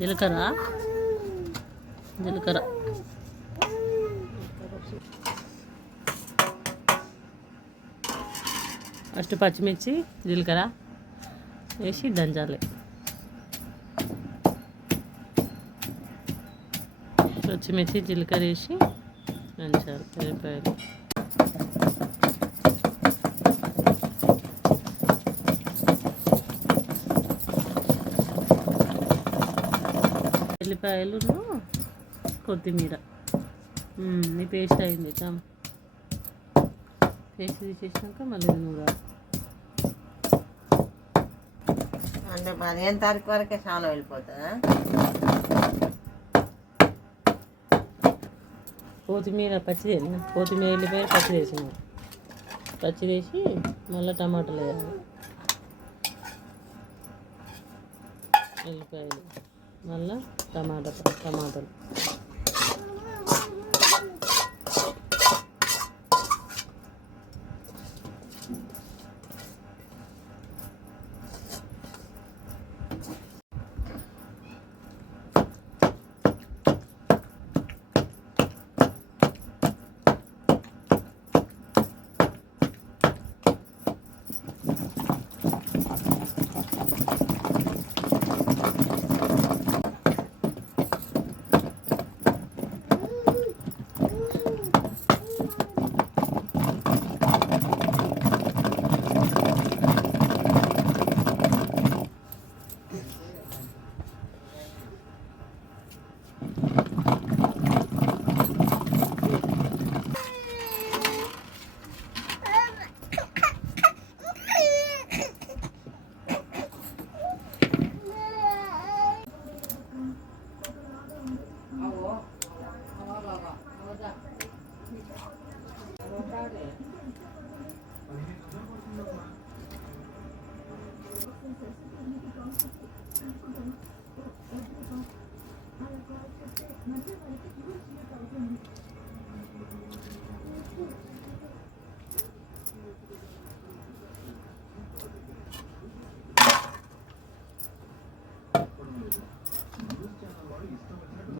జీలకర్ర జీలకర్ర ఫస్ట్ పచ్చిమిర్చి జీలకర్ర వేసి దంచాలి. పచ్చిమిర్చి జీలకర్ర వేసి దంచాలి. ఎల్లిపాయలు ఎల్లిపాయలు కొత్తిమీర ఈ పేస్ట్ అయింది. పేస్ట్ తీసేసినాక మళ్ళీ నూరా అంటే 15 తారీఖు వరకే చాలా వెళ్ళిపోతుందా? కొత్తిమీర పచ్చిది కొత్తిమీర ఎల్లిపాయలు పచ్చి వేసినాం. పచ్చి వేసి మళ్ళీ టమాటాలు వేయాలి. ఎల్లిపాయలు మళ్ళీ టమాటాలు